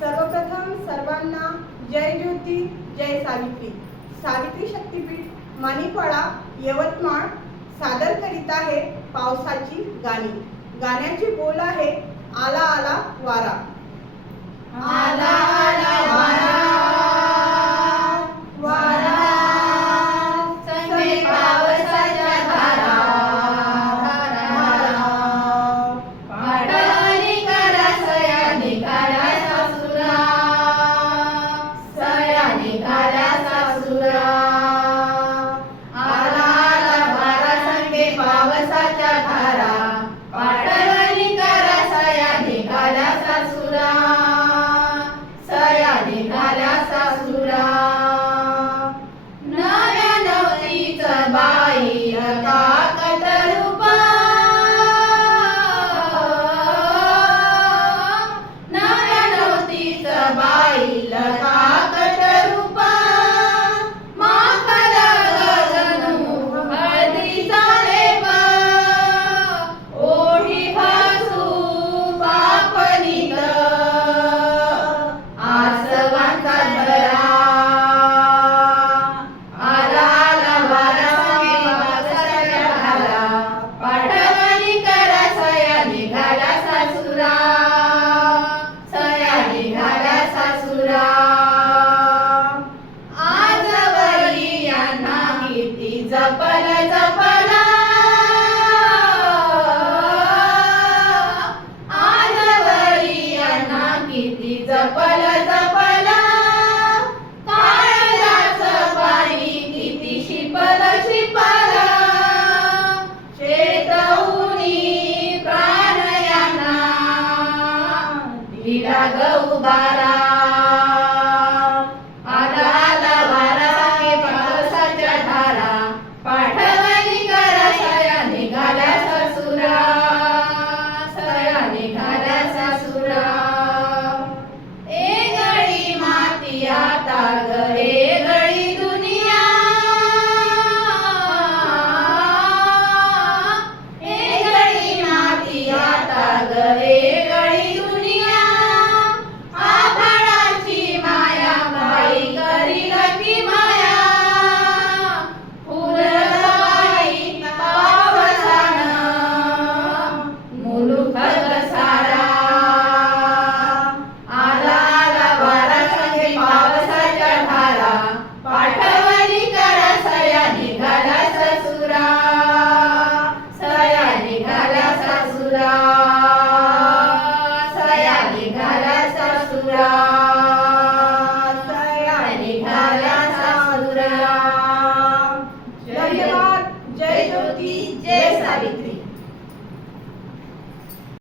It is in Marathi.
सर्वप्रथम सर्वांना जय ज्योती जय सावित्री. सावित्री शक्तीपीठ माणिकवाडा यवतमाळ सादर करीत आहे पावसाची गाणी. गाण्याची बोल आहे आला आला वारा. दिला ग उभारा आला सया निघाल्या सासुरा सया निघाल्या सासुरा. ए माती आता Guru Bhagat